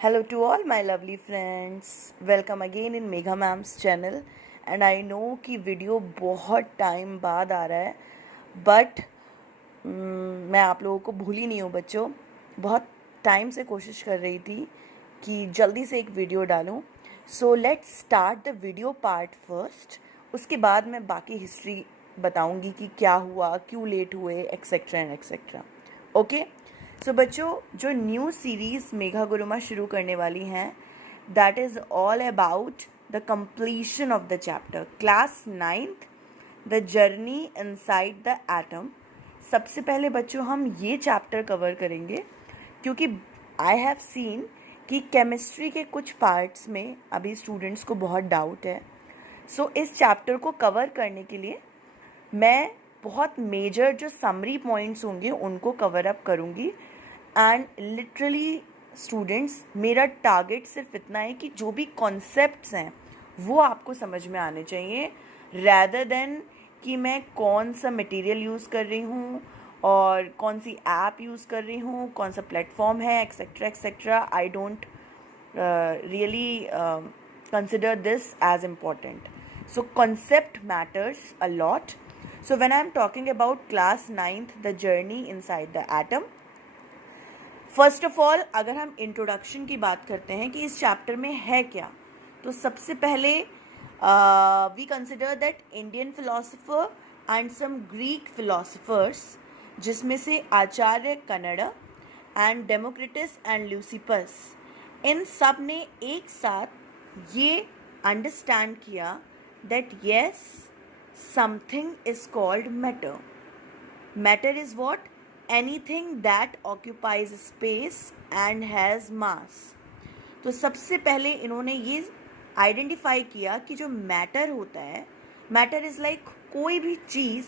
Hello to all my lovely friends. Welcome again in Megha Ma'am's channel. And I know कि video बहुत time बाद आ रहा है but मैं आप लोगों को भूली नहीं हूँ बच्चों. बहुत टाइम से कोशिश कर रही थी कि जल्दी से एक वीडियो डालूँ. So let's start the video part first. उसके बाद मैं बाकी हिस्ट्री बताऊँगी कि क्या हुआ, क्यों लेट हुए, एक्सेट्रा एंड एक्सेट्रा. ओके. सो बच्चों, जो न्यू सीरीज़ मेघा गुरुमा शुरू करने वाली हैं that is all about the completion of the chapter class 9th the journey inside the atom. सबसे पहले बच्चों हम ये चैप्टर कवर करेंगे क्योंकि आई हैव सीन कि केमिस्ट्री के कुछ पार्ट्स में अभी स्टूडेंट्स को बहुत डाउट है. सो इस चैप्टर को कवर करने के लिए मैं बहुत मेजर जो समरी पॉइंट्स होंगे उनको कवर अप करूँगी. एंड लिटरली स्टूडेंट्स, मेरा टारगेट सिर्फ इतना है कि जो भी कॉन्सेप्ट्स हैं वो आपको समझ में आने चाहिए, रैदर देन कि मैं कौन सा मटेरियल यूज़ कर रही हूँ और कौन सी ऐप यूज़ कर रही हूँ, कौन सा प्लेटफॉर्म है, etcetera etcetera. I don't really consider this as important. So concept matters a lot. So when I am talking about class 9th the journey inside the atom, first of all अगर हम introduction की बात करते हैं कि इस chapter में है क्या, तो सबसे पहले we consider that Indian philosopher and some Greek philosophers, जिसमें से Acharya Kanada and Democritus and Leucippus, इन सब ने एक साथ ये अंडरस्टैंड किया that yes something is called matter. Matter is what? Anything that occupies space and has mass. तो सबसे पहले इन्होंने ये आइडेंटिफाई किया कि जो मैटर होता है, मैटर इज़ लाइक कोई भी चीज़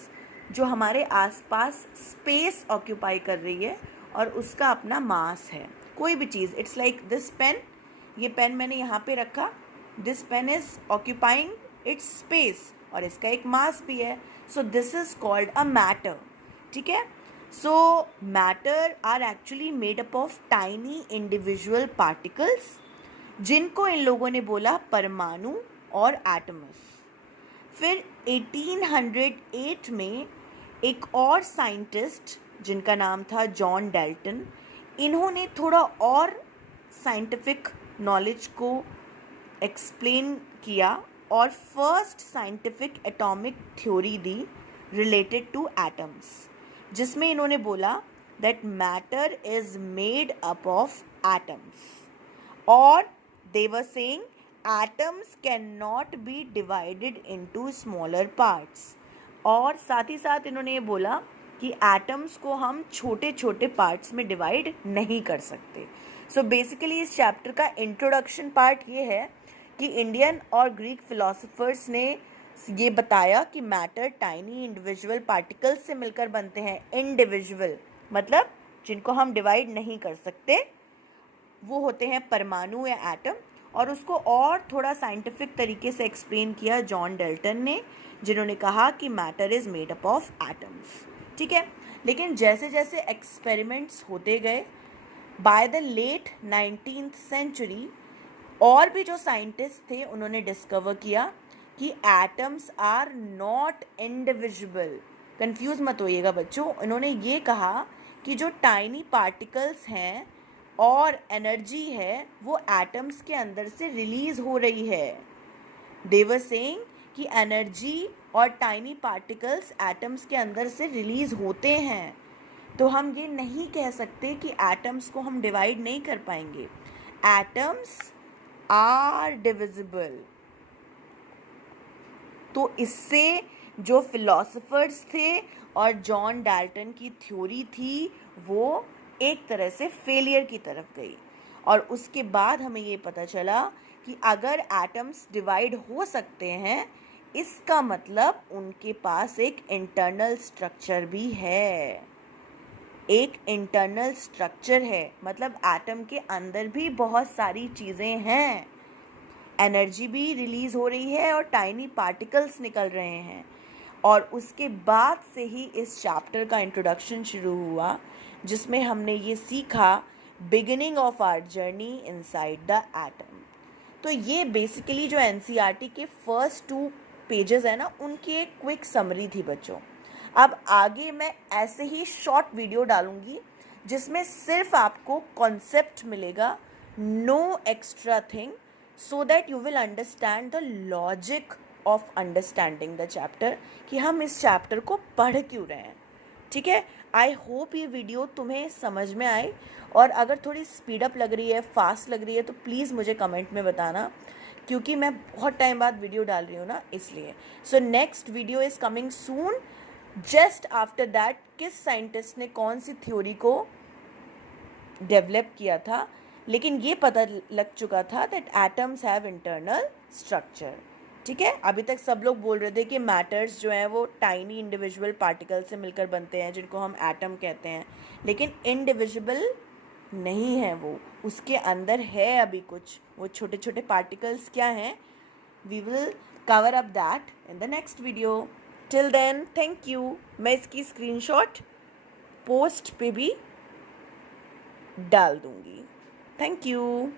जो हमारे आसपास स्पेस ऑक्यूपाई कर रही है और उसका अपना मास है. कोई भी चीज़, इट्स लाइक दिस पेन, ये पेन मैंने यहाँ पे रखा, this pen is occupying its space और इसका एक मास भी है. So this is called a matter. ठीक है. So matter are actually made up of tiny individual particles, जिनको इन लोगों ने बोला परमाणु और एटम्स. फिर 1808 में एक और साइंटिस्ट जिनका नाम था जॉन डाल्टन, इन्होंने थोड़ा और साइंटिफिक नॉलेज को एक्सप्लेन किया और फर्स्ट साइंटिफिक एटॉमिक थ्योरी दी रिलेटेड टू एटम्स, जिसमें इन्होंने बोला that matter is made up of atoms. और they were saying atoms can not be divided into smaller parts. और साथ ही साथ इन्होंने ये बोला कि एटम्स को हम छोटे छोटे पार्ट्स में डिवाइड नहीं कर सकते. सो बेसिकली इस चैप्टर का इंट्रोडक्शन पार्ट ये है कि इंडियन और ग्रीक फिलोसोफर्स ने ये बताया कि मैटर टाइनी इंडिविजुअल पार्टिकल्स से मिलकर बनते हैं. इंडिविजुअल मतलब जिनको हम डिवाइड नहीं कर सकते, वो होते हैं परमाणु या एटम. और उसको और थोड़ा साइंटिफिक तरीके से एक्सप्लेन किया जॉन डाल्टन ने, जिन्होंने कहा कि matter is made up of atoms. ठीक है. लेकिन जैसे जैसे एक्सपेरिमेंट्स होते गए, by the late 19th century और भी जो साइंटिस्ट थे उन्होंने डिस्कवर किया कि atoms are not individual. Confuse मत होइएगा बच्चों. इन्होंने ये कहा कि जो टाइनी पार्टिकल्स हैं और एनर्जी है वो एटम्स के अंदर से रिलीज हो रही है. दे वर सेइंग कि एनर्जी और टाइनी पार्टिकल्स एटम्स के अंदर से रिलीज होते हैं. तो हम ये नहीं कह सकते कि एटम्स को हम डिवाइड नहीं कर पाएंगे. Atoms are divisible. तो इससे जो फिलोसोफर्स थे और जॉन डाल्टन की थ्योरी थी वो एक तरह से फेलियर की तरफ गई. और उसके बाद हमें ये पता चला कि अगर एटम्स डिवाइड हो सकते हैं, इसका मतलब उनके पास एक इंटरनल स्ट्रक्चर भी है. एक इंटरनल स्ट्रक्चर है मतलब एटम के अंदर भी बहुत सारी चीज़ें हैं. एनर्जी भी रिलीज़ हो रही है और टाइनी पार्टिकल्स निकल रहे हैं. और उसके बाद से ही इस चैप्टर का इंट्रोडक्शन शुरू हुआ, जिसमें हमने ये सीखा beginning of our journey inside the atom. तो ये बेसिकली जो एनसीईआरटी के फर्स्ट 2 पेजेस है ना, उनकी एक क्विक समरी थी बच्चों। अब आगे मैं ऐसे ही शॉर्ट वीडियो डालूंगी जिसमें सिर्फ आपको कॉन्सेप्ट मिलेगा, no extra thing, so that you will understand the logic of understanding the chapter, कि हम इस चैप्टर को पढ़ क्यों रहे हैं। ठीक है, आई होप ये वीडियो तुम्हें समझ में आए, और अगर थोड़ी स्पीड अप लग रही है, फास्ट लग रही है, तो प्लीज़ मुझे कमेंट में बताना, क्योंकि मैं बहुत टाइम बाद वीडियो डाल रही हूँ ना, इसलिए। So next video is coming soon. Just after that किस साइंटिस्ट ने कौन सी थ्योरी को डेवलप किया था, लेकिन ये पता लग चुका था that atoms have internal structure. ठीक है, अभी तक सब लोग बोल रहे थे कि मैटर्स जो हैं वो टाइनी इंडिविजुअल पार्टिकल से मिलकर बनते हैं, जिनको हम एटम कहते हैं, लेकिन इंडिविजुअल नहीं है वो, उसके अंदर है अभी कुछ, वो छोटे छोटे पार्टिकल्स क्या हैं, we will cover up that in the next video. Till then thank you. मैं इसकी स्क्रीनशॉट पोस्ट पे भी डाल दूंगी। Thank you.